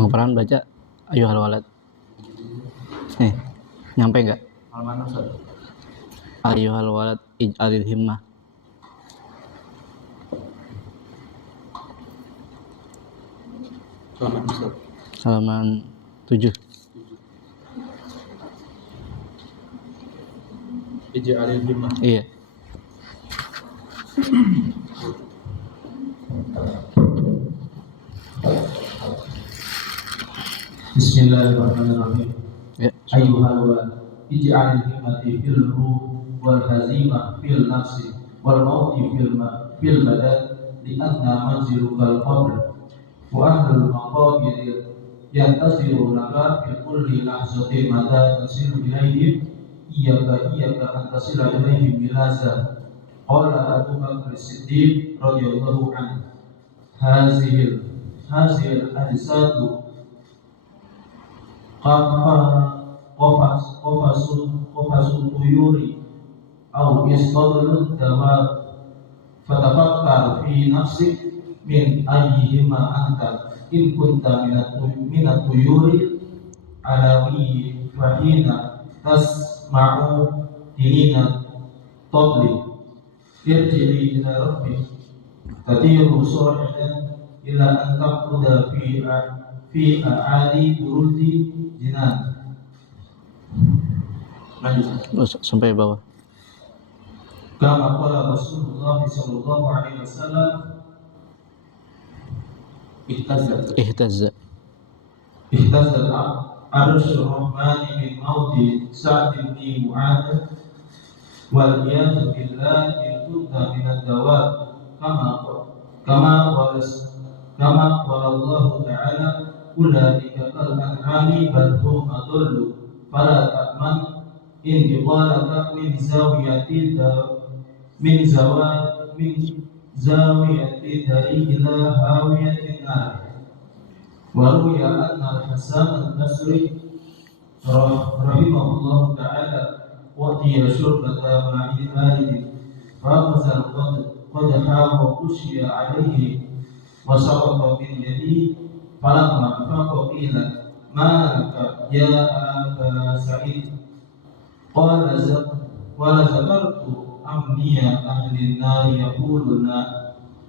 Bang Farhan baca Ayyuhal walad. Nih, nyampe nggak? Halaman Ustaz. Ayyuhal walad ij'alil himmah. Halaman Ustaz. Halaman 7. Ij'alil himmah. Iya. Bismillahirrahmanirrahim. Ya. Ayyuhal walad ij'alil himmati fil ruh wal hazimah fil nafsi wal mauti fil badan li'anna manzilukal qabr wa ahlul maqabir yantasiru laka fi kulli lahzatin mata tasilu ilaihim iyyaka an tasila ilaihim bilaza. Qala Abu Bakr As-Siddiq radhiyallahu anhu hazil hadisatu qafasul tuyuri au istadlud dawab fatafakkar fi nafsik min ayyihima anta in kunta minat tuyuri alawi fahina tasma'u dinina tabli irji'i ila rabbik tatiru surahidan ila an taquda fi a'ali burudi jinan. Lanjut sampai bawah. Kama qala Rasulullah sallallahu alaihi wasallam ihtazza arsyur rahmani min mauti Sa'd bin Mu'adz wal iyad billah in kunta min ad-dawab kama qala Allah ta'ala ulaika kal an'ami bal hum adallu fala ta'man in biqalaka min zawiyati dari ila hawiyatin nar. Wa ruya anna al-Hasan al-Basri rahimahullah ta'ala wadiya syurbata ma'il aidi ramazan qad hawa ushiya alaihi wa sawata bin yadi falamma faqila ma laka ya Aba Sa'id qala wa zakartu amniya ahli an-nar yaquluna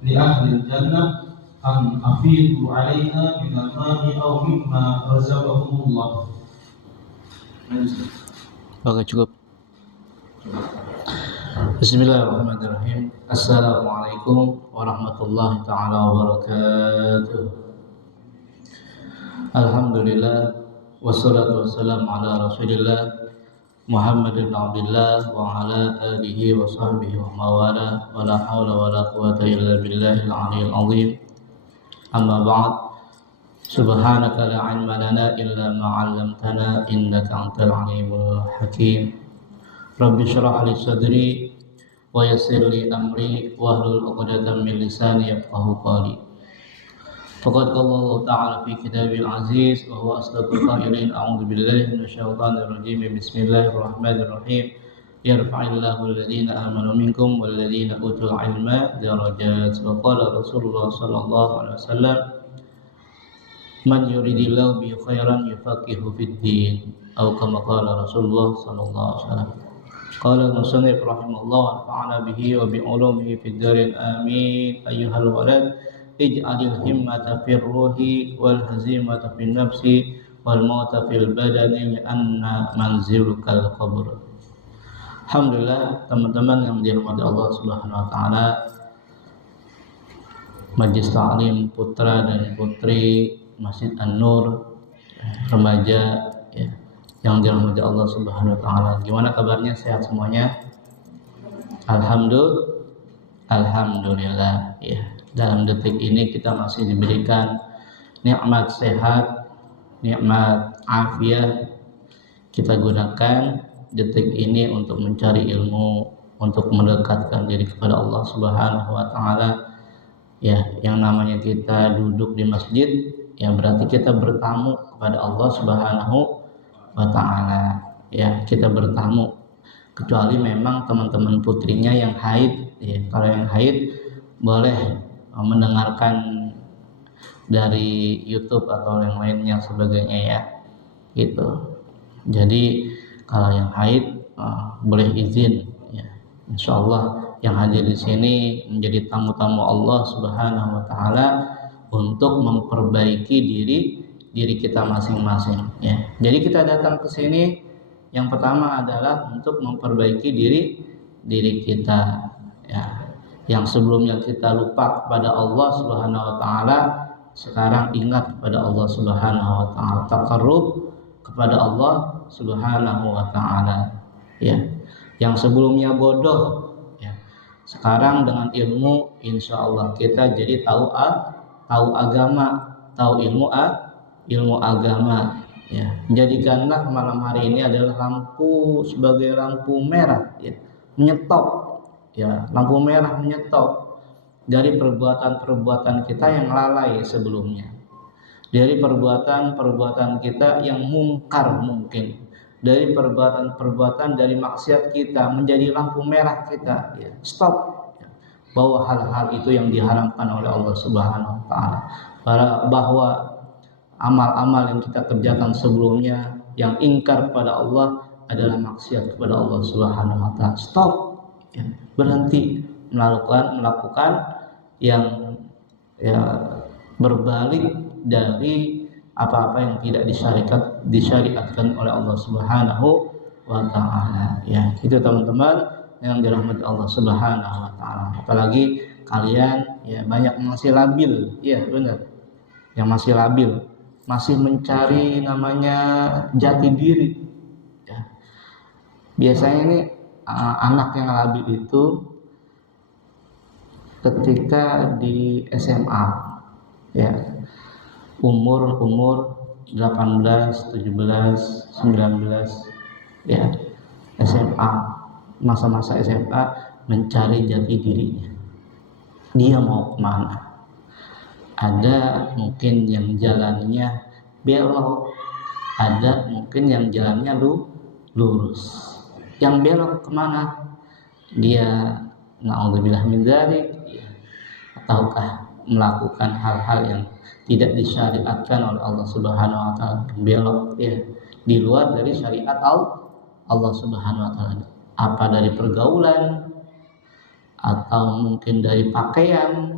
li ahli al-jannah am afidu alaina min al-ma'i aw mimma razaqahumullah. Oke, cukup. Bismillahirrahmanirrahim. Assalamualaikum warahmatullahi ta'ala wabarakatuh. Alhamdulillah wassalatu wassalamu ala Rasulillah Muhammad bin Abdullah wa ala alihi wa sahbihi wa mawala wa la hawla wa la quwata illa billahil aliyyil azim. Amma ba'd. Subhanaka la ilma lana illa ma 'allamtana innaka antal alimul hakim. Rabbi shrah li sadri wa yassir li amri wahlul 'uqdatam min lisani yafqahu qawli. Faqad qala Allah ta'ala fi kitabil aziz wa huwa asdaqul qailin a'udzu billahi minasyaitonir rajim. Bismillahirrahmanirrahim. Yarfa'illahu alladhina amanu minkum walladhina utul ilma darajat. Wa qala Rasulullah sallallahu alaihi wasallam man yuridillahu bi khairan yufaqihu fid din atau kama qala Rasulullah sallallahu alaihi wasallam. Qala al-musannif rahimahullah wa ta'ala bihi wa bi ulumihi fid darin amin. Ayyuhal walad ij'alil himmata fir ruhi wal hazimata fin nafsi wal mauta fil badani li'anna manzilukal qabr. Alhamdulillah, teman-teman yang dirahmati Allah Subhanahu wa taala, Majelis Ta'lim putra dan putri Masjid An-Nur remaja ya, yang dirahmati Allah Subhanahu wa taala. Gimana kabarnya? Sehat semuanya? Alhamdulillah ya. Dalam detik ini kita masih diberikan nikmat sehat, nikmat afiat. Kita gunakan detik ini untuk mencari ilmu, untuk mendekatkan diri kepada Allah Subhanahu wa taala. Ya, yang namanya kita duduk di masjid, ya berarti kita bertamu kepada Allah Subhanahu wa taala. Ya, kita bertamu. Kecuali memang teman-teman putrinya yang haid, ya. Kalau yang haid boleh mendengarkan dari YouTube atau yang lainnya sebagainya ya, gitu. Jadi kalau yang haid boleh izin ya. Insya Allah yang hadir di sini menjadi tamu-tamu Allah Subhanahu wa taala untuk memperbaiki diri kita masing-masing ya. Jadi kita datang ke sini yang pertama adalah untuk memperbaiki diri kita ya. Yang sebelumnya kita lupa kepada Allah Subhanahu wa taala, sekarang ingat kepada Allah Subhanahu wa taala, taqarrub kepada Allah Subhanahu wa taala ya. Yang sebelumnya bodoh ya, sekarang dengan ilmu insya Allah kita jadi tahu agama, tahu ilmu agama ya. Jadikanlah malam hari ini adalah lampu sebagai lampu merah ya, menyetop ya, lampu merah menyetop dari perbuatan-perbuatan kita yang lalai sebelumnya, dari perbuatan-perbuatan kita yang mungkar mungkin, dari perbuatan-perbuatan dari maksiat kita menjadi lampu merah kita ya, stop ya, bahwa hal-hal itu yang diharamkan oleh Allah Subhanahu wa taala, bahwa amal-amal yang kita kerjakan sebelumnya yang ingkar kepada Allah adalah maksiat kepada Allah Subhanahu wa taala. Stop ya, berhenti melakukan yang ya, berbalik dari apa-apa yang tidak disyariatkan oleh Allah Subhanahu wa taala ya. Itu teman-teman yang dirahmati Allah Subhanahu wa taala. Apalagi kalian ya banyak yang masih labil ya, benar. Yang masih labil, masih mencari namanya jati diri ya. Biasanya ini anak yang labil itu ketika di SMA ya, umur 18, 17, 19 ya, SMA, masa-masa SMA mencari jati dirinya. Dia mau kemana? Ada mungkin yang jalannya belok, ada mungkin yang jalannya lurus. Yang belok kemana? Dia na'udzubillah min dzalik ya, ataukah melakukan hal-hal yang tidak disyariatkan oleh Allah Subhanahu wa taala, belok ya, di luar dari syariat Allah Subhanahu wa taala, apa dari pergaulan atau mungkin dari pakaian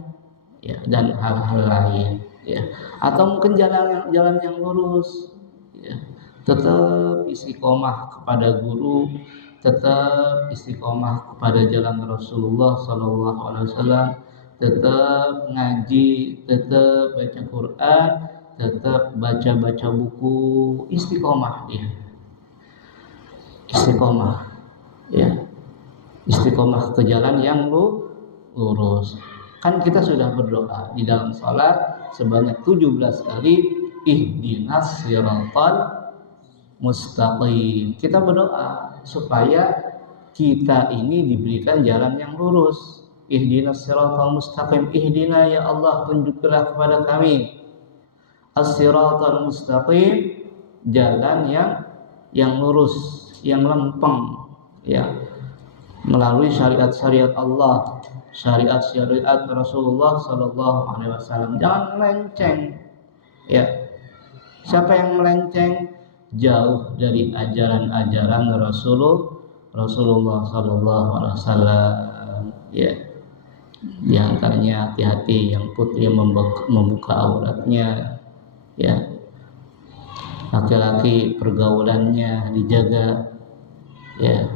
ya, dan hal-hal lain ya, atau mungkin jalan yang lurus ya, tetap istiqomah kepada guru, tetap istiqomah kepada jalan Rasulullah sallallahu alaihi wasallam, tetap ngaji, tetap baca Quran, tetap baca buku, istiqomah dia. Istiqomah ya. Istiqomah ke jalan yang lurus. Kan kita sudah berdoa di dalam salat sebanyak 17 kali, ihdinas siratal mustaqim. Kita berdoa supaya kita ini diberikan jalan yang lurus. Ihdinas siratal mustaqim, ihdina ya Allah, tunjukkanlah kepada kami as-siratal mustaqim, jalan yang lurus, yang lempeng ya, melalui syariat-syariat Allah, syariat-syariat Rasulullah sallallahu alaihi wasallam. Jangan melenceng ya. Siapa yang melenceng jauh dari ajaran-ajaran Rasulullah sallallahu alaihi wasallam ya. Di antaranya hati-hati yang putri membuka auratnya ya. Laki-laki pergaulannya dijaga ya.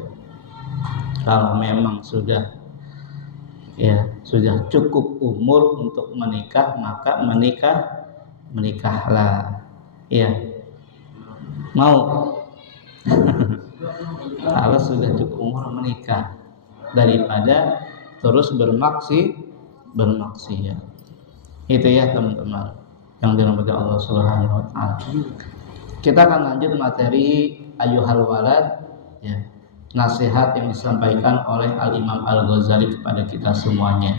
Kalau memang sudah cukup umur untuk menikah, maka menikahlah ya. Mau kalau sudah cukup umur menikah, daripada terus bermaksiat. Itu ya teman-teman yang dirahmati Allah Subhanahu wa taala. Kita akan lanjut materi ayyuhal walad ya, nasihat yang disampaikan oleh Al-Imam Al-Ghazali kepada kita semuanya.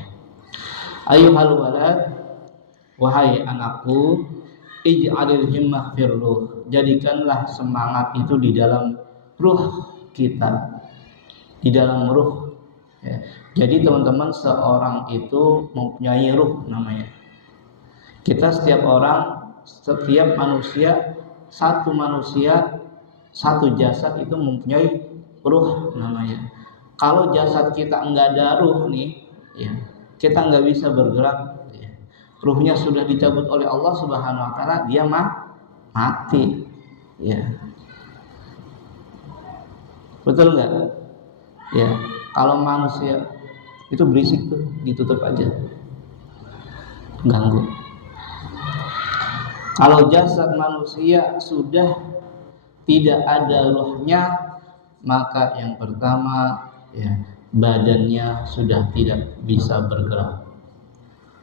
Ayyuhal walad, wahai anakku, ij'alil himmah fir ruh, jadikanlah semangat itu di dalam ruh kita, di dalam ruh ya. Jadi teman-teman, seorang itu mempunyai ruh namanya. Kita setiap manusia, satu jasad itu mempunyai ruh namanya. Kalau jasad kita enggak ada ruh nih, ya, kita enggak bisa bergerak. Ya. Ruhnya sudah dicabut oleh Allah Subhanahu Wa Taala, dia mati. Ya, betul nggak? Ya, kalau manusia itu berisik tuh, ditutup aja, ganggu. Kalau jasad manusia sudah tidak ada ruhnya, maka yang pertama, ya, badannya sudah tidak bisa bergerak.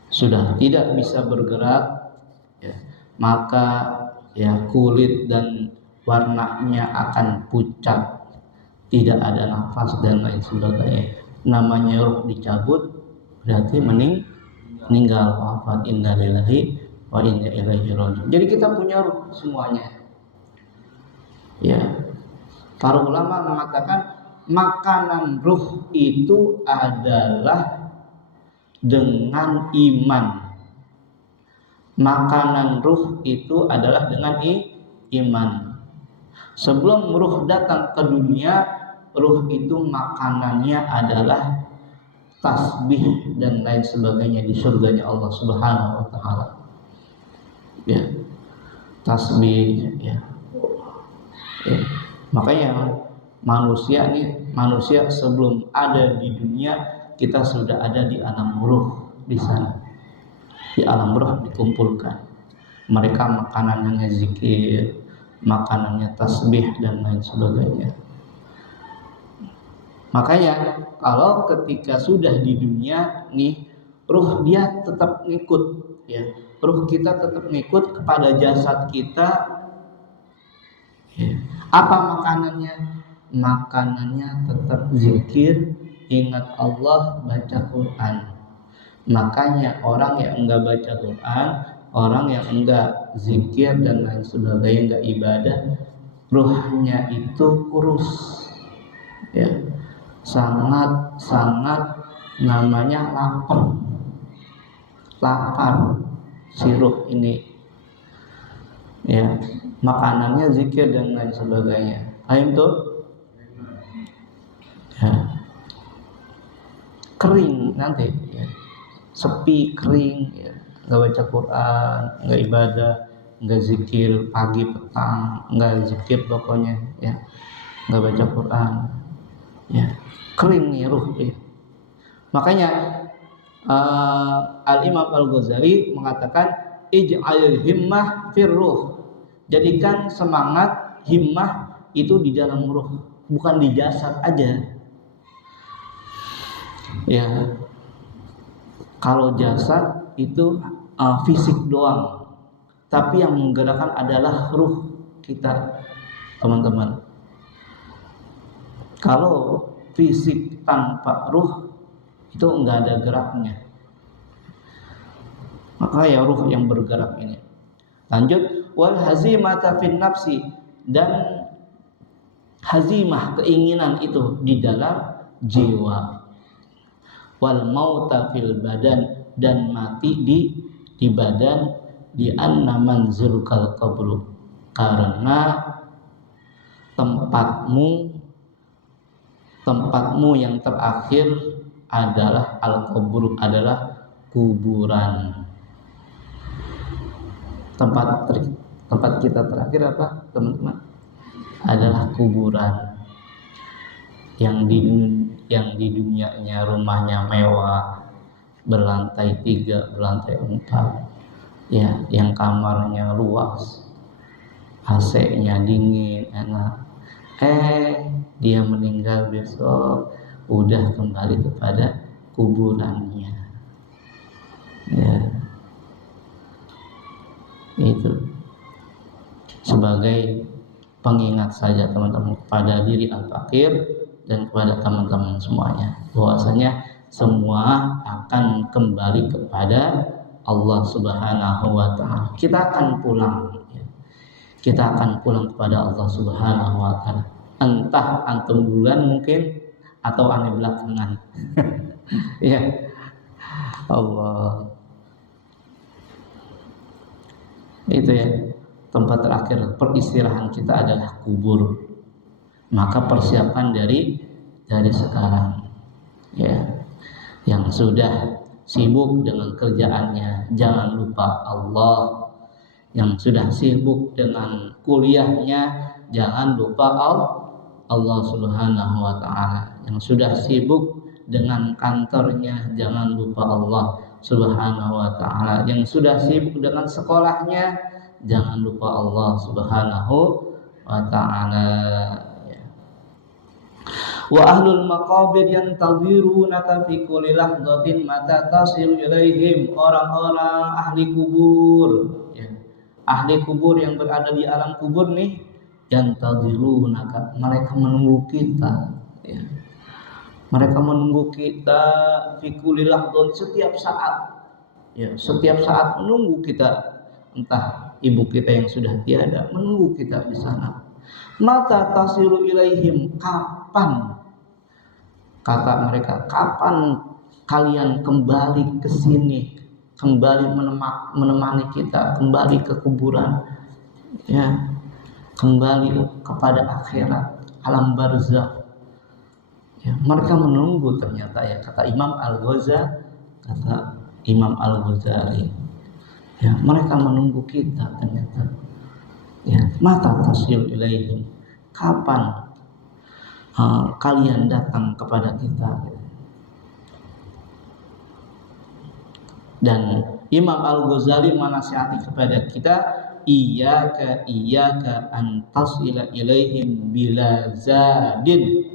Sudah tidak bisa bergerak, ya, maka ya kulit dan warnanya akan pucat, tidak ada nafas dan lain sebagainya. Namanya ruh dicabut berarti meninggal, wafat, innalillahi wa inna ilaihi raji'un. Jadi kita punya ruh semuanya. Ya, para ulama mengatakan makanan ruh itu adalah dengan iman. Makanan ruh itu adalah dengan iman. Sebelum ruh datang ke dunia, ruh itu makanannya adalah tasbih dan lain sebagainya di surganya Allah Subhanahu Wa Taala. Ya, tasbih, ya. Ya. Makanya manusia sebelum ada di dunia, kita sudah ada di alam ruh di sana. Di alam ruh dikumpulkan. Mereka makanannya zikir, makanannya tasbih dan lain sebagainya. Makanya kalau ketika sudah di dunia nih, ruh dia tetap ngikut, ya. Ruh kita tetap ngikut kepada jasad kita. Ya. Apa makanannya? Makanannya tetap zikir, ingat Allah, baca Quran. Makanya orang yang enggak baca Quran, orang yang enggak zikir dan lain sebagainya, enggak ibadah, ruhnya itu kurus, ya, sangat namanya lapar si ruh ini, ya. Makanannya zikir dan lain sebagainya. Paham tuh? Ya. Kering nanti, ya. Sepi, kering, ya. Nggak baca Quran, nggak ibadah, nggak zikir pagi petang, nggak zikir pokoknya, ya. Nggak baca Quran, ya. Kering nih ruh, ya. Makanya Al-Imam Al-Ghazali mengatakan ij'alil himmah fir ruh. Jadikan semangat, himmah itu di dalam ruh, bukan di jasad aja. Ya. Kalau jasad itu fisik doang, tapi yang menggerakkan adalah ruh kita, teman-teman. Kalau fisik tanpa ruh itu enggak ada geraknya. Maka ya ruh yang bergerak ini. Lanjut, wal hazimata fin nafsi, dan hazimah, keinginan itu di dalam jiwa. Wal mauta fil badan, dan mati di badan, di anna manzilukal qabru, karena tempatmu yang terakhir adalah al-qabru, adalah kuburan. Tempat kita terakhir apa, teman-teman? Adalah kuburan. Yang di dunianya rumahnya mewah, berlantai 3, berlantai 4, ya, yang kamarnya luas, AC-nya dingin, enak. Dia meninggal besok udah kembali kepada kuburannya. Ya. Itu sebagai pengingat saja, teman-teman, kepada diri al-fakir dan kepada teman-teman semuanya, bahwasanya semua akan kembali kepada Allah Subhanahu wa Ta'ala. Kita akan pulang, ya. Kita akan pulang kepada Allah Subhanahu wa Ta'ala. Entah antum duluan mungkin, atau ane belakangan. Ya Allah. Itu ya, tempat terakhir peristirahan kita adalah kubur. Maka persiapan dari sekarang, ya. Yang sudah sibuk dengan kerjaannya, jangan lupa Allah. Yang sudah sibuk dengan kuliahnya, jangan lupa Allah Subhanahu wa Ta'ala. Yang sudah sibuk dengan kantornya, jangan lupa Allah Subhanahu wa Ta'ala. Yang sudah sibuk dengan sekolahnya, jangan lupa Allah Subhanahu wa Ta'ala. Wa ahlul maqabir yantazirunaka fi kulli lahzatin mata tasilu ilaihim. Orang-orang ahli kubur, ya. Ahli kubur yang berada di alam kubur nih, yantazirunaka, mereka menunggu kita, ya. Mereka menunggu kita fi kulli lahzatin, setiap saat, ya, setiap saat menunggu kita. Entah ibu kita yang sudah tiada menunggu kita di sana. Mata tasilu ilaihim, kapan, kata mereka, kapan kalian kembali ke sini, kembali menemani kita, kembali ke kuburan, ya, kembali kepada akhirat, alam barzakh. Ya, mereka menunggu ternyata, ya, kata Imam Al-Ghazali, ya, mereka menunggu kita ternyata. Ya, mata tasyil ilaihim, kapan kalian datang kepada kita. Dan Imam Al-Ghazali menasihati kepada kita, iyyaka an tasila ilaihim bila zadin.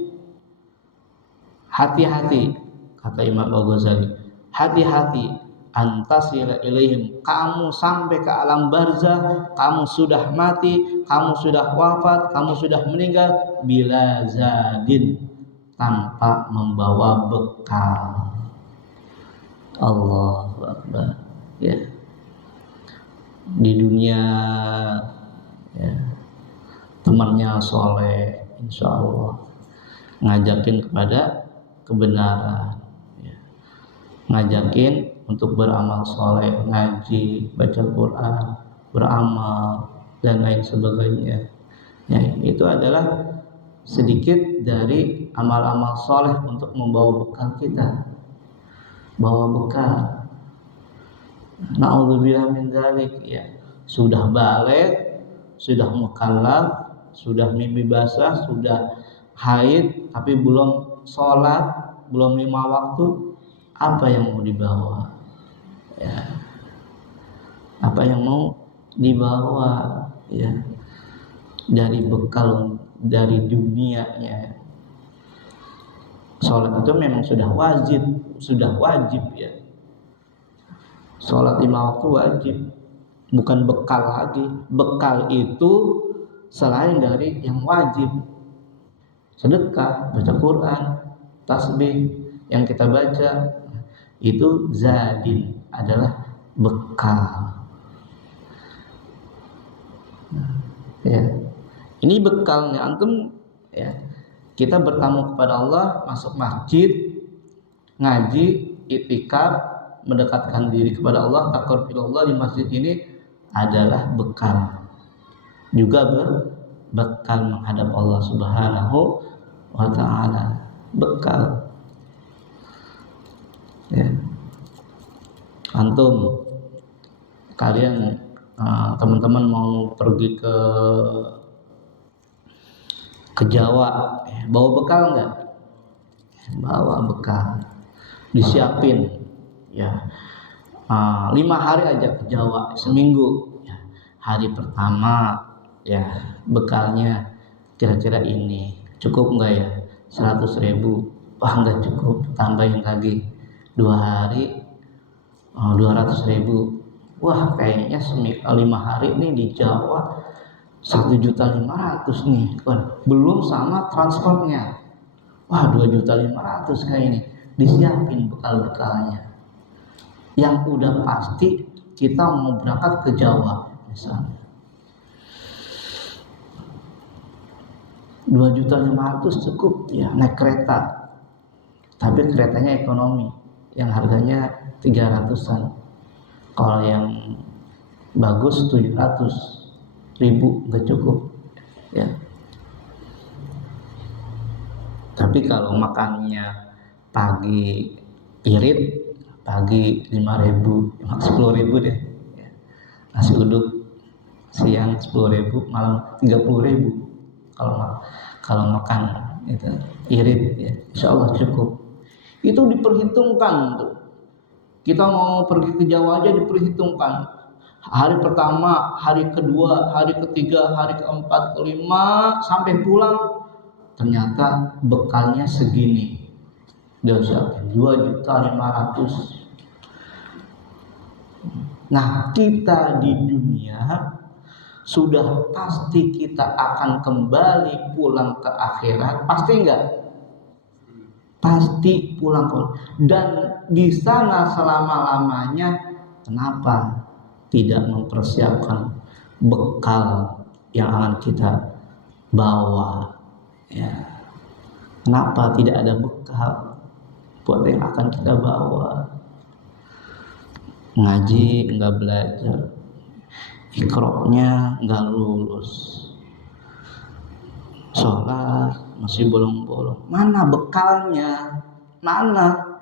Hati-hati, kata Imam Al-Ghazali, hati-hati, antasila ilaihim, kamu sampai ke alam barzakh, kamu sudah mati, kamu sudah wafat, kamu sudah meninggal, bila zadin, tanpa membawa bekal. Allahu Akbar, ya. Di dunia, ya, temannya soleh, insya Allah ngajakin kepada kebenaran, ya. Ngajakin untuk beramal soleh, ngaji, baca Quran, beramal, dan lain sebagainya. Ya, itu adalah sedikit dari amal-amal soleh untuk membawa bekal kita, bawa bekal. Na'udzubillah min dzalik, ya. Sudah balik, sudah mukallaf, sudah mimpi basah, sudah haid, tapi belum sholat, belum 5 waktu. Apa yang mau dibawa? Ya. Apa yang mau dibawa, ya, dari bekal dari dunianya? Sholat itu memang sudah wajib, ya. Sholat 5 waktu wajib, bukan bekal lagi. Bekal itu selain dari yang wajib, sedekah, baca Quran, tasbih yang kita baca, itu zadin, adalah bekal. Ya, ini bekalnya antum, ya. Kita bertamu kepada Allah, masuk masjid, ngaji, iktikaf, mendekatkan diri kepada Allah, taqarrub ilallah di masjid ini adalah bekal. Juga bekal menghadap Allah Subhanahu wa Ta'ala, bekal. Ya. Antum, kalian, teman-teman mau pergi ke Jawa, bawa bekal nggak? Bawa bekal, disiapin, ya. 5 hari aja ke Jawa, seminggu, ya. Hari pertama, ya, bekalnya kira-kira ini, cukup nggak ya? 100.000, wah nggak cukup, tambahin lagi. 2 hari, 200.000. Wah, kayaknya 5 hari ini di Jawa 1.500.000 nih, belum sama transportnya. Wah, 2.500.000 kayak ini. Disiapin bekal-bekalnya. Yang udah pasti kita mau berangkat ke Jawa misalnya. 2.500.000 cukup, ya, naik kereta. Tapi keretanya ekonomi, yang harganya 300-an. Kalau yang bagus 700.000 nggak cukup ya. Tapi kalau makannya pagi irit, pagi 5.000, 10.000 deh ya. Nasi uduk siang 10.000, malam 30.000 kalau makan itu irit ya, insya Allah cukup. Itu diperhitungkan tuh. Kita mau pergi ke Jawa aja diperhitungkan. Hari pertama, hari kedua, hari ketiga, hari keempat, kelima, sampai pulang ternyata bekalnya segini. Dia siapin 2.500.000. Nah, kita di dunia sudah pasti kita akan kembali pulang ke akhirat, pasti enggak? Pasti pulang ke, dan di sana selama-lamanya. Kenapa tidak mempersiapkan bekal yang akan kita bawa ya? Kenapa tidak ada bekal buat yang akan kita bawa? Ngaji enggak belajar, ikroknya enggak lulus, sholat masih bolong-bolong, mana bekalnya? Mana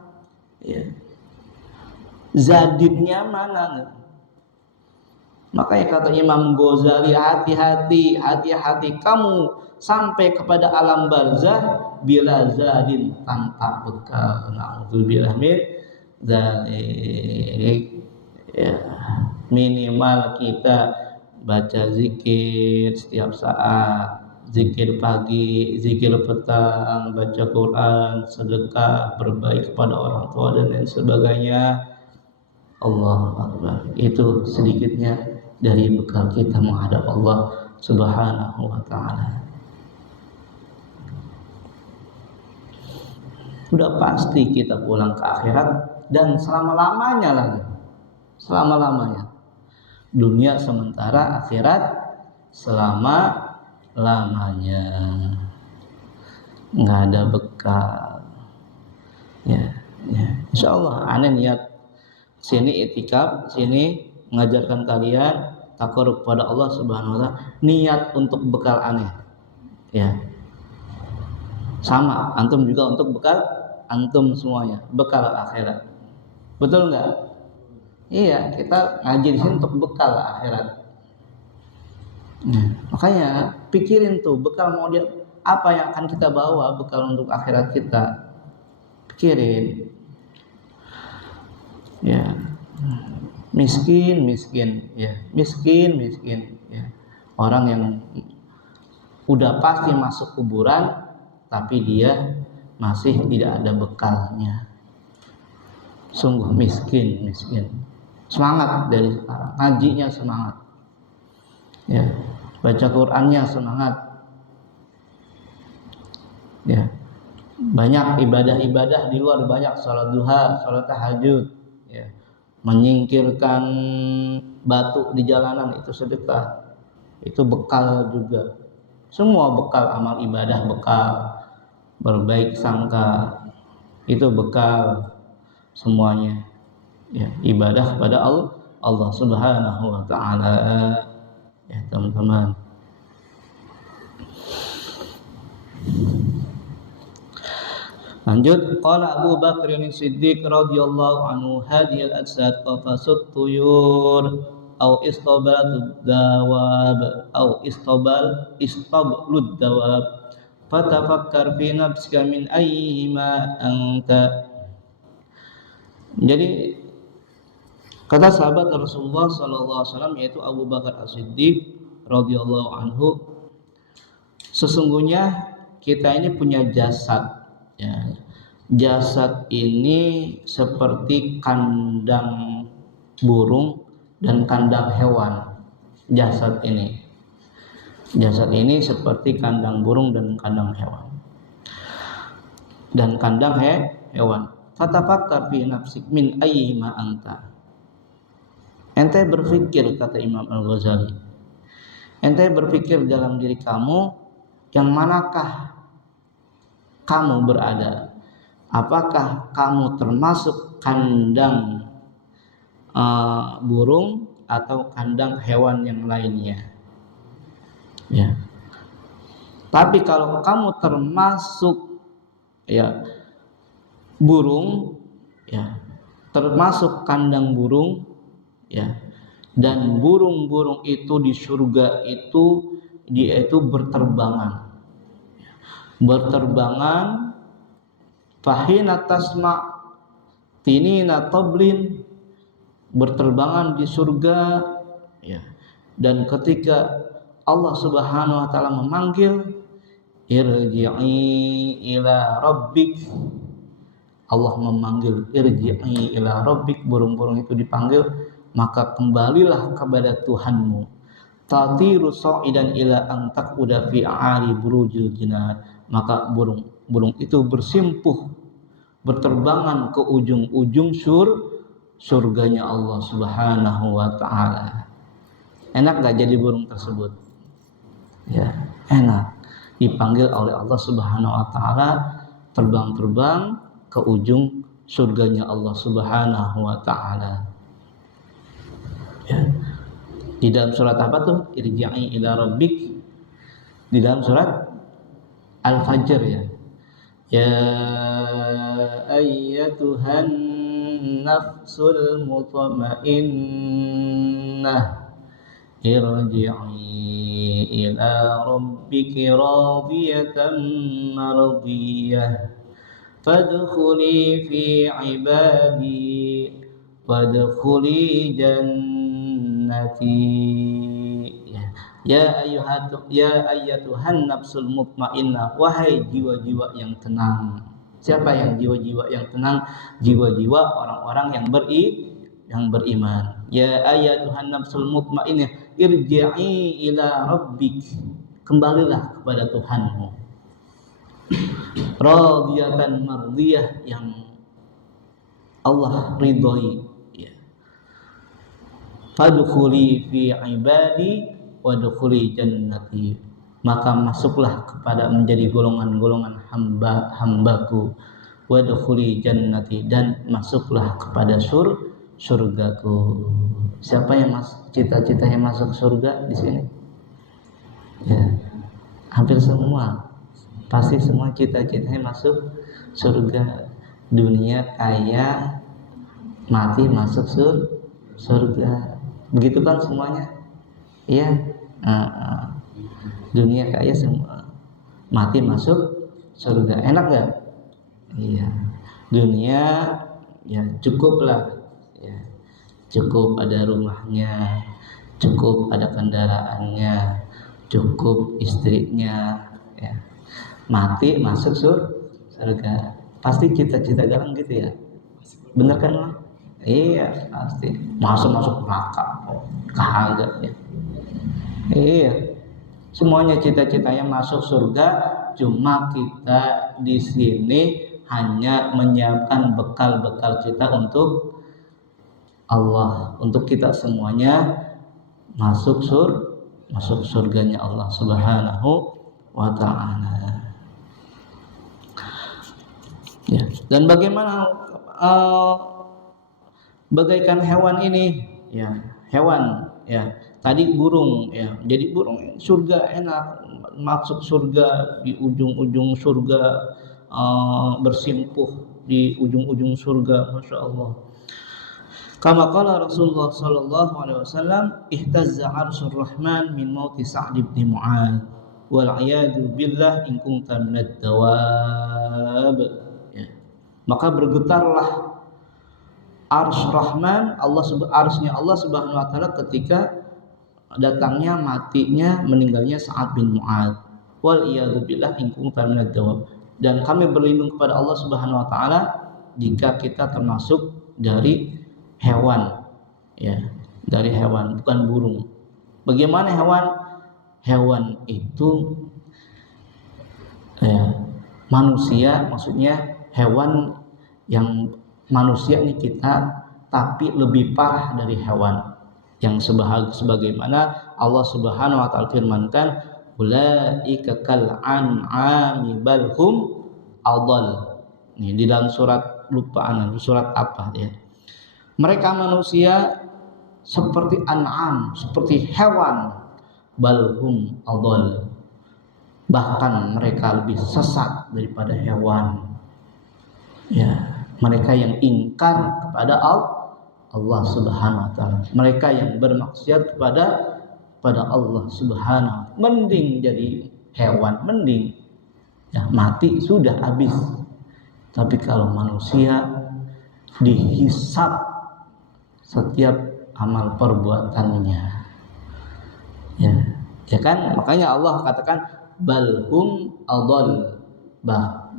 ya, zadidnya mana? Makanya kata Imam Ghazali, hati-hati kamu sampai kepada alam barzah bila zadin, tanpa bekal. Na'udzubillah min dzalik ya. Minimal kita baca zikir setiap saat, zikir pagi, zikir petang, baca Quran, sedekah, berbaik kepada orang tua dan lain sebagainya. Allahu Akbar. Itu sedikitnya dari bekal kita menghadap Allah Subhanahu wa taala. Sudah pasti kita pulang ke akhirat, dan selama-lamanya lagi. Selama-lamanya. Dunia sementara, akhirat selama-lamanya. Nggak ada bekal. Ya. Insyaallah aneh niat sini itikaf, sini mengajarkan kalian takarrub kepada Allah Subhanahu wa taala, niat untuk bekal aneh. Ya. Sama, antum juga untuk bekal antum semuanya, bekal akhirat. Betul enggak? Iya, kita ngaji di sini untuk bekal akhirat. Makanya pikirin tuh bekal mau dia apa yang akan kita bawa, bekal untuk akhirat kita. Pikirin. Ya. Miskin ya. Miskin ya. Orang yang udah pasti masuk kuburan tapi dia masih tidak ada bekalnya. Sungguh miskin. Semangat dari sekarang, ngajinya semangat. Ya, baca Qur'annya semangat. Ya. Banyak ibadah-ibadah di luar, banyak salat duha, salat tahajud, ya. Menyingkirkan batu di jalanan itu sedekah. Itu bekal juga. Semua bekal amal ibadah, bekal berbaik sangka, itu bekal semuanya. Ya, ibadah kepada Allah Subhanahu wa taala. Ya, teman-teman. Lanjut, qala Abu Bakr As-Siddiq radhiyallahu anhu, hadiyal ajsad qafasut tuyur au istabatud dawab au istablud dawab fatafakkar fi nafsika min ayyima anta. Jadi kata sahabat Rasulullah sallallahu alaihi wasallam, yaitu Abu Bakar As-Siddiq radhiyallahu anhu, sesungguhnya kita ini punya jasad ya. Jasad ini seperti kandang burung dan kandang hewan. Jasad ini seperti kandang burung dan kandang hewan. Dan kandang hewan. Fatafakkar fi nafsik min ayyima anta. Ente berpikir, kata Imam Al-Ghazali, ente berpikir dalam diri kamu, yang manakah kamu berada? Apakah kamu termasuk kandang burung atau kandang hewan yang lainnya. Ya. Tapi kalau kamu termasuk ya burung, ya termasuk kandang burung, ya, dan burung-burung itu di surga itu dia itu berterbangan fahina tasma tinina tablin, berterbangan di surga, ya, dan ketika Allah Subhanahu wa taala memanggil irji'i ila rabbik, Allah memanggil irji'i ila rabbik, burung-burung itu dipanggil, maka kembalilah kepada Tuhanmu. Tatiru sa'idan ila an taquda fi a'ali burujil jinan, maka burung itu bersimpuh, berterbangan ke ujung-ujung surganya Allah Subhanahu wa taala. Enak gak jadi burung tersebut? Ya, enak. Dipanggil oleh Allah Subhanahu wa taala, terbang-terbang ke ujung surganya Allah Subhanahu wa taala. Ya. Di dalam surat apa tuh? Irji'i ila rabbik. Di dalam surat Al-Fajr, ya. Ya ayyatuhan nafsul mutmainnah irji'i ila rabbiki radiyatan mardiyah fadkhuli fi ibadi wadkhuli jannati. Ya ayyatuhan nafsul mutmainnah, wahai jiwa-jiwa yang tenang. Siapa yang jiwa-jiwa yang tenang? Jiwa-jiwa orang-orang yang beriman. Ya ayyatuhan nafsul mutmainnah irji'i ila rabbik, kembalilah kepada Tuhanmu. Radiyatan mardiyah, yang Allah ridhoi, ya. Fadkhuli fi ibadi wadkhuli jannati, maka masuklah kepada menjadi golongan-golongan hamba-hambaku. Wadkhuli jannati, dan masuklah kepada surgaku. Siapa yang cita-citanya masuk surga di sini? Ya, hampir semua. Pasti semua cita-citanya masuk surga. Dunia kaya, mati masuk surga. Begitu kan semuanya? Iya. Dunia kaya semua, mati masuk surga. Enak gak? Iya. Dunia ya cukup lah, ya. Cukup ada rumahnya, cukup ada kendaraannya, cukup istrinya, ya. Mati masuk surga. Pasti cita-cita galang gitu ya. Bener kan, Bang? Iya, pasti. Masuk neraka. Kagak ya. Iya. Semuanya cita-citanya masuk surga, cuma kita di sini hanya menyiapkan bekal-bekal kita untuk Allah, untuk kita semuanya masuk surganya Allah Subhanahu wa taala. Ya, dan bagaimana bagaikan hewan ini, ya, hewan, ya. Tadi burung, ya. Jadi burung surga enak, masuk surga di ujung-ujung surga, bersimpuh di ujung-ujung surga, masya Allah. Kama qala Rasulullah sallallahu alaihi wasallam, ihtazza 'arsyur rahman min mauti Sa'd bin Mu'adz wal 'iyadu billah in kunta minad dawab. Ya. Maka bergetarlah arsy Rahman, arsy-nya Allah Subhanahu wa taala ketika datangnya, matinya, meninggalnya Sa'ad bin Mu'adz. Wal iyadu billah in kunta minad dawab. Dan kami berlindung kepada Allah Subhanahu wa taala jika kita termasuk dari hewan, ya, dari hewan, bukan burung. Bagaimana hewan? Hewan itu, ya, manusia, maksudnya hewan yang manusia ini kita, tapi lebih parah dari hewan. Yang sebagaimana Allah Subhanahu wa taala firmankan, ulaika kal an'ami bal hum adall. Ini di dalam surat, lupa surat apa ya. Mereka manusia seperti an'am, seperti hewan, balhum adall, bahkan mereka lebih sesat daripada hewan. Ya, mereka yang ingkar kepada Allah Subhanahu wa taala, mereka yang bermaksiat kepada Allah Subhanahu, mending jadi hewan, mending ya mati sudah habis. Tapi kalau manusia dihisab setiap amal perbuatannya, ya kan, makanya Allah katakan balhum adall,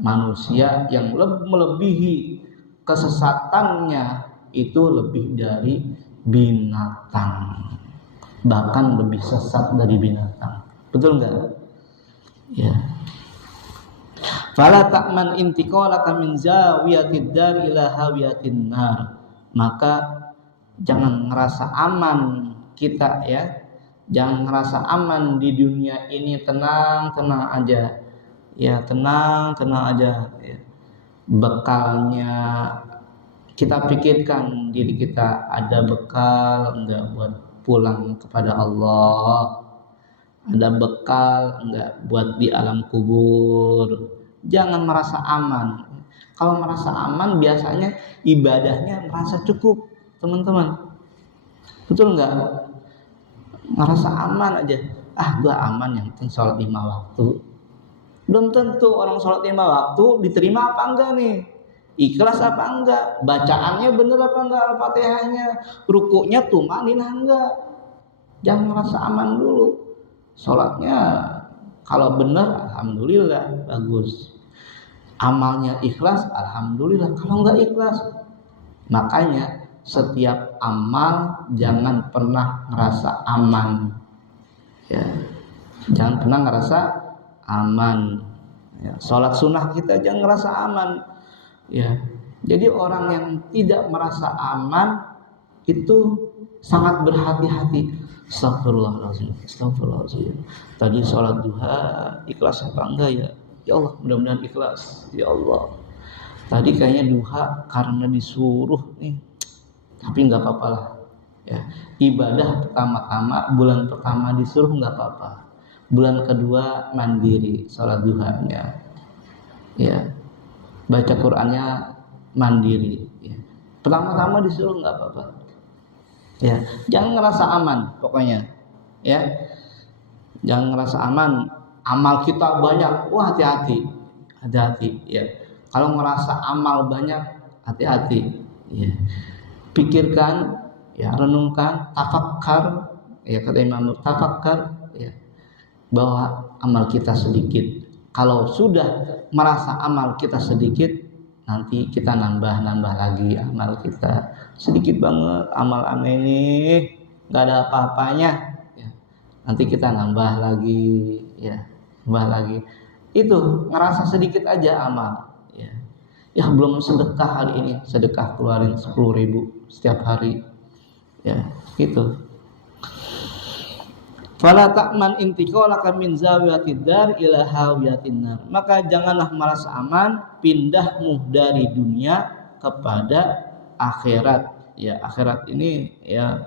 manusia yang melebihi kesesatannya itu lebih dari binatang, bahkan lebih sesat dari binatang. Betul nggak? Ya. Fala ta'man intiqalaka min zawiyatid dar ila hawiyatin nar. Maka jangan ngerasa aman kita, ya. Jangan ngerasa aman di dunia ini, tenang aja. Ya, tenang aja, ya. Bekalnya kita pikirkan diri kita ada bekal enggak buat pulang kepada Allah, ada bekal enggak buat di alam kubur. Jangan merasa aman. Kalau merasa aman biasanya ibadahnya merasa cukup, teman-teman. Betul enggak? Merasa aman aja, gua aman, yang penting sholat 5 waktu. Belum tentu orang sholat 5 waktu diterima apa enggak nih, ikhlas apa enggak, bacaannya bener apa enggak, Al-Fatihahnya, rukuknya tumaninah enggak. Jangan merasa aman dulu. Sholatnya kalau benar alhamdulillah bagus, amalnya ikhlas alhamdulillah. Kalau enggak ikhlas, makanya setiap amal jangan pernah ngerasa aman, ya. Jangan pernah ngerasa aman, ya. Sholat sunnah kita jangan ngerasa aman, ya. Jadi orang yang tidak merasa aman itu sangat berhati-hati. Astagfirullahaladzim. Tadi sholat duha ikhlas apa enggak ya? Ya Allah, mudah-mudahan ikhlas. Ya Allah, tadi kayaknya duha karena disuruh nih, tapi nggak apa-apa lah, ya. Ibadah pertama-tama, bulan pertama disuruh nggak apa-apa, bulan kedua mandiri sholat duhanya, ya. Baca Qur'annya mandiri, ya. Pertama-tama disuruh nggak apa-apa, ya. Jangan ngerasa aman pokoknya, ya. Jangan ngerasa aman. Amal kita banyak, wah hati-hati, ya. Kalau ngerasa amal banyak, hati-hati, ya. Pikirkan, ya, renungkan, tafakkar, ya, kata Imam, tafakkar, ya, bahwa amal kita sedikit. Kalau sudah merasa amal kita sedikit, nanti kita nambah lagi amal kita. Sedikit banget amal aneh ini, nggak ada apa-apanya, ya. Nanti kita nambah lagi, ya, nambah lagi. Itu ngerasa sedikit aja amal, ya. Ya, belum sedekah hari ini, sedekah keluarin 10.000 setiap hari, ya, gitu. Fala ta'man intiqalaka min zawiyatid dar ila hawiyatin nar. Maka janganlah merasa aman pindahmu dari dunia kepada akhirat, ya. Akhirat ini, ya,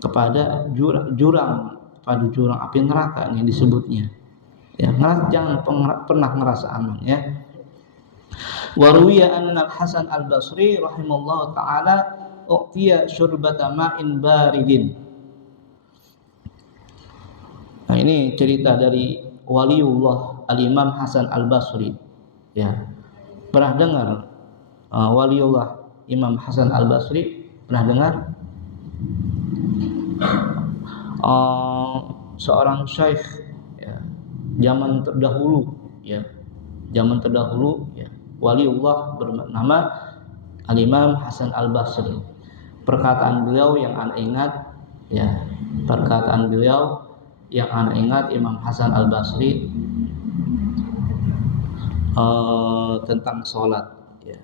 kepada jurang api neraka ini disebutnya, ya. Jangan pernah merasa aman, ya. Waruya anna Hasan al-Basri rahimallahu ta'ala u'tiya syurbata ma'in baridin. Nah, ini cerita dari waliullah al-Imam Hasan al-Basri, ya. Pernah dengar waliullah Imam Hasan al-Basri? Pernah dengar? Seorang syekh, ya, zaman terdahulu, ya. Zaman terdahulu, ya. Waliullah bernama Al-Imam Hasan al-Basri. Perkataan beliau yang ana ingat, ya, perkataan beliau yang ana ingat Imam Hasan al-Basri tentang sholat, ya.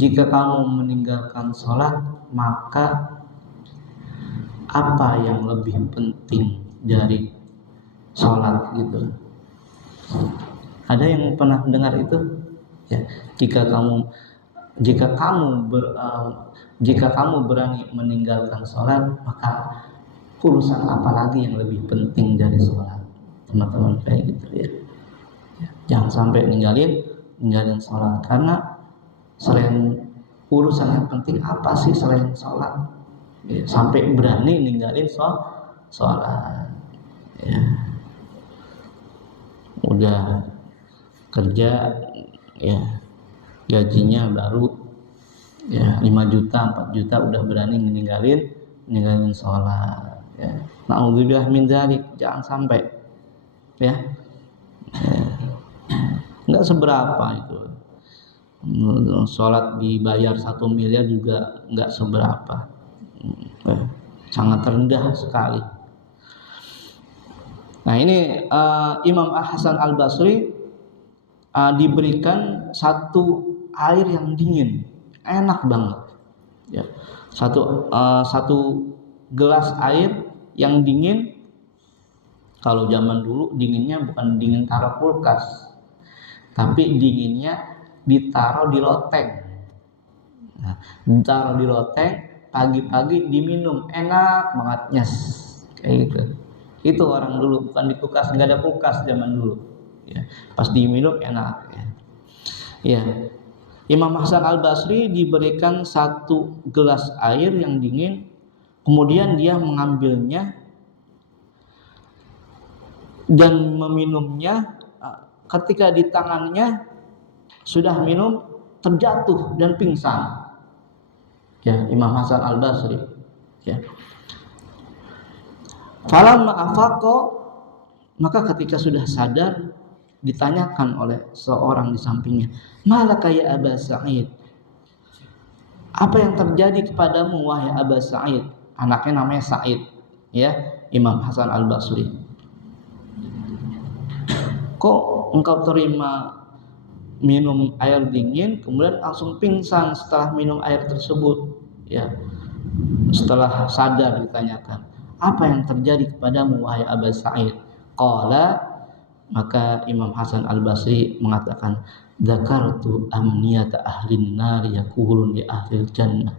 Jika kamu meninggalkan sholat, maka apa yang lebih penting dari sholat, gitu. Ada yang pernah dengar itu? Ya, jika kamu jika kamu berani meninggalkan sholat, maka urusan apa lagi yang lebih penting dari sholat, teman-teman, kayak gitu ya. Jangan sampai ninggalin sholat, karena selain urusan yang penting apa sih selain sholat ya, sampai berani ninggalin sholat ya. Udah kerja ya, gajinya baru ya 5 juta 4 juta udah berani ninggalin sholat ya. Na'udzubillah min dzalik, jangan sampai ya. Nggak seberapa itu, sholat dibayar 1 miliar juga nggak seberapa, sangat rendah sekali. Nah ini Imam Hasan Al-Basri diberikan satu air yang dingin, enak banget ya. Satu gelas air yang dingin. Kalau zaman dulu dinginnya bukan dingin taruh kulkas, tapi dinginnya ditaruh di loteng. Nah, ditaruh di loteng, pagi-pagi diminum, enak banget, nyes, kayak gitu. Itu orang dulu, bukan di kulkas, nggak ada kulkas zaman dulu. Ya, pas diminum enak. Ya. Imam Hasan Al-Basri diberikan satu gelas air yang dingin, kemudian dia mengambilnya dan meminumnya. Ketika di tangannya sudah minum, terjatuh dan pingsan ya Imam Hasan Al-Basri ya. Falamma afaqa, maka ketika sudah sadar ditanyakan oleh seorang di sampingnya, malaka ya Aba Sa'id, apa yang terjadi kepadamu wahai Aba Sa'id? Anaknya namanya Sa'id ya, Imam Hasan Al-Basri. Kok engkau terima minum air dingin kemudian langsung pingsan setelah minum air tersebut ya? Setelah sadar ditanyakan, apa yang terjadi kepadamu wahai Aba Sa'id? Qala, maka Imam Hasan Al-Basri mengatakan, dzakartu amniyata ahlin nar yaqulun li ahlil jannah.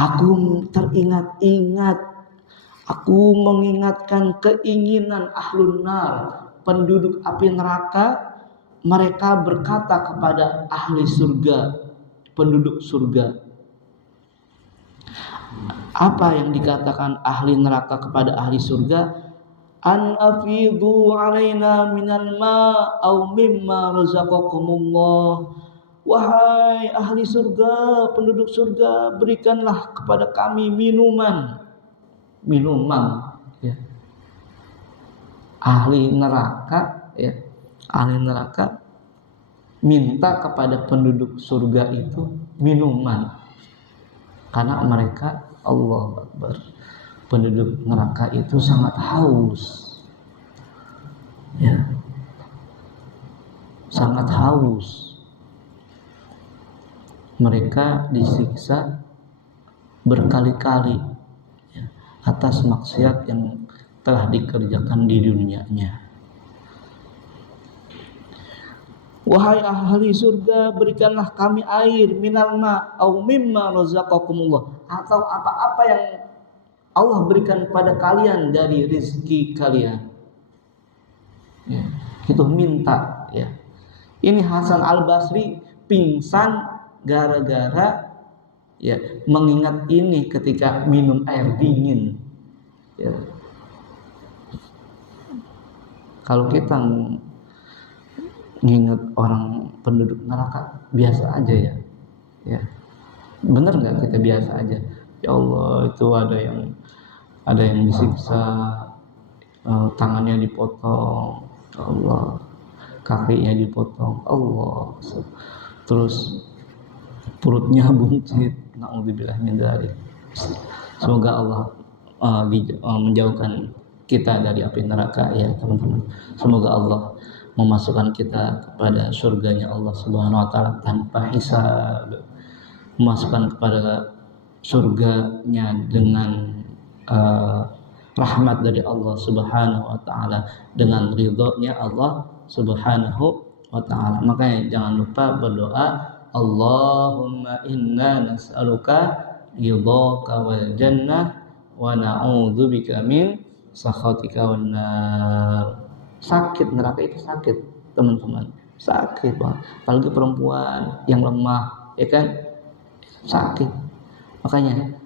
Aku teringat-ingat, aku mengingatkan keinginan ahlun nar, penduduk api neraka. Mereka berkata kepada ahli surga, penduduk surga. Apa yang dikatakan ahli neraka kepada ahli surga? An afidhu alaina minal ma au mimma razaqakumullah. Wahai ahli surga, penduduk surga, berikanlah kepada kami minuman ya. Ahli neraka ya, ahli neraka minta kepada penduduk surga itu minuman, karena mereka, Allah Akbar, penduduk neraka itu sangat haus ya, sangat haus. Mereka disiksa berkali-kali ya, atas maksiat yang telah dikerjakan di dunianya. Wahai ahli surga, berikanlah kami air minal ma au mimma razaqakumullah, atau apa-apa yang Allah berikan pada kalian dari rezeki kalian ya, itu minta ya. Ini Hasan Al-Basri pingsan gara-gara ya mengingat ini ketika minum air dingin ya. Kalau kita nginget orang penduduk neraka biasa aja ya, bener nggak kita biasa aja? Ya Allah, itu ada yang disiksa, tangannya dipotong, Allah, kakinya dipotong, Allah, terus perutnya buncit, na'udzubillah min dzalik. Semoga Allah menjauhkan kita dari api neraka ya teman-teman. Semoga Allah memasukkan kita kepada surganya Allah Subhanahu wa taala tanpa hisab, memasukkan kepada surganya dengan rahmat dari Allah Subhanahu wa taala, dengan ridhonya Allah Subhanahu wa taala. Makanya jangan lupa berdoa Allahumma inna nas'aluka ridhaka wal jannah wa na'udzubika min sakhatika wan nar. Sakit neraka itu sakit, teman-teman. Sakit banget. Apalagi perempuan yang lemah, ya kan? Sakit. Makanya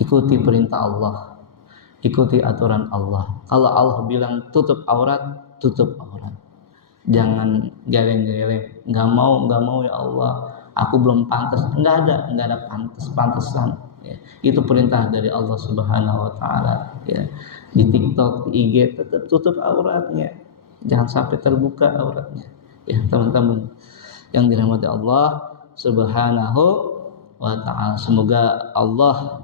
ikuti perintah Allah, ikuti aturan Allah. Kalau Allah bilang tutup aurat, tutup aurat. Jangan geleng-geleng. Nggak mau ya Allah. Aku belum pantas. Nggak ada pantasan. Ya. Itu perintah dari Allah Subhanahu Wa Taala. Ya. Di TikTok, di IG, tetap tutup auratnya. Jangan sampai terbuka auratnya. Ya teman-teman yang dirahmati Allah Subhanahu Wa Taala. Semoga Allah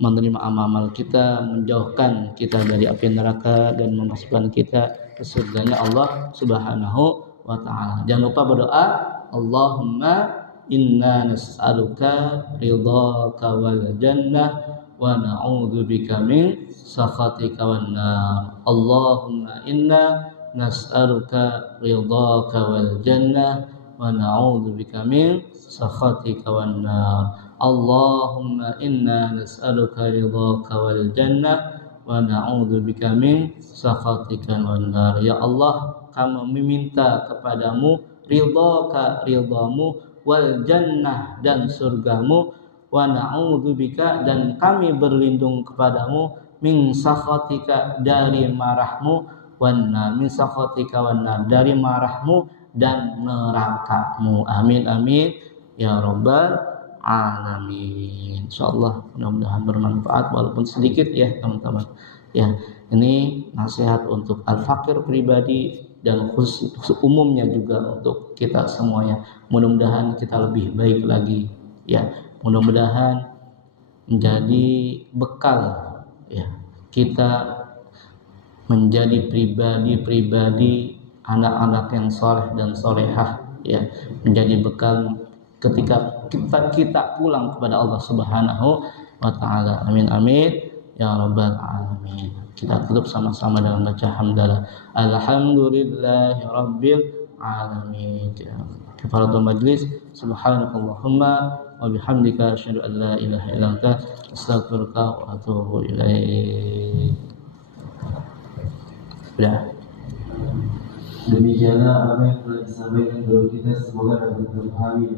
menerima amal kita, menjauhkan kita dari api neraka dan memasukkan kita ke surganya Allah Subhanahu wa taala. Jangan lupa berdoa, Allahumma inna nas'aluka ridhaka wal jannah wa na'udzubika min sakhatika wan nar. Allahumma inna nas'aluka ridhaka wal jannah wa na'udzubika min sakhatika wan nar. Allahumma inna nas'aluka ridhaka wal jannah wa na'udzubika min sakhatika wan nar. Ya Allah, kami meminta kepadamu ridhamu wal jannah dan surgamu, wa na'udzubika dan kami berlindung kepadamu min sakhatika dari marahmu, wan nar min sakhatika wan nar dari marahmu dan nerakamu. Amin amin ya rabbal alamin. Insyaallah mudah-mudahan bermanfaat walaupun sedikit ya teman-teman. Ya, ini nasihat untuk al-fakir pribadi dan khusus umumnya juga untuk kita semuanya. Mudah-mudahan kita lebih baik lagi ya. Mudah-mudahan menjadi bekal ya kita menjadi pribadi-pribadi anak-anak yang soleh dan solehah ya, menjadi bekal ketika kita pulang kepada Allah Subhanahu wa taala. Amin amin ya rabbal alamin. Kita tutup sama-sama dengan baca hamdalah. Alhamdulillahi rabbil alamin. Kafaratul majlis. Subhanakallahumma wa bihamdika asyhadu an la ilaha illa anta astaghfiruka wa atubu ilaik. Sudah. Demikianlah apa yang telah disampaikan guru kita, semoga dapat terpahami.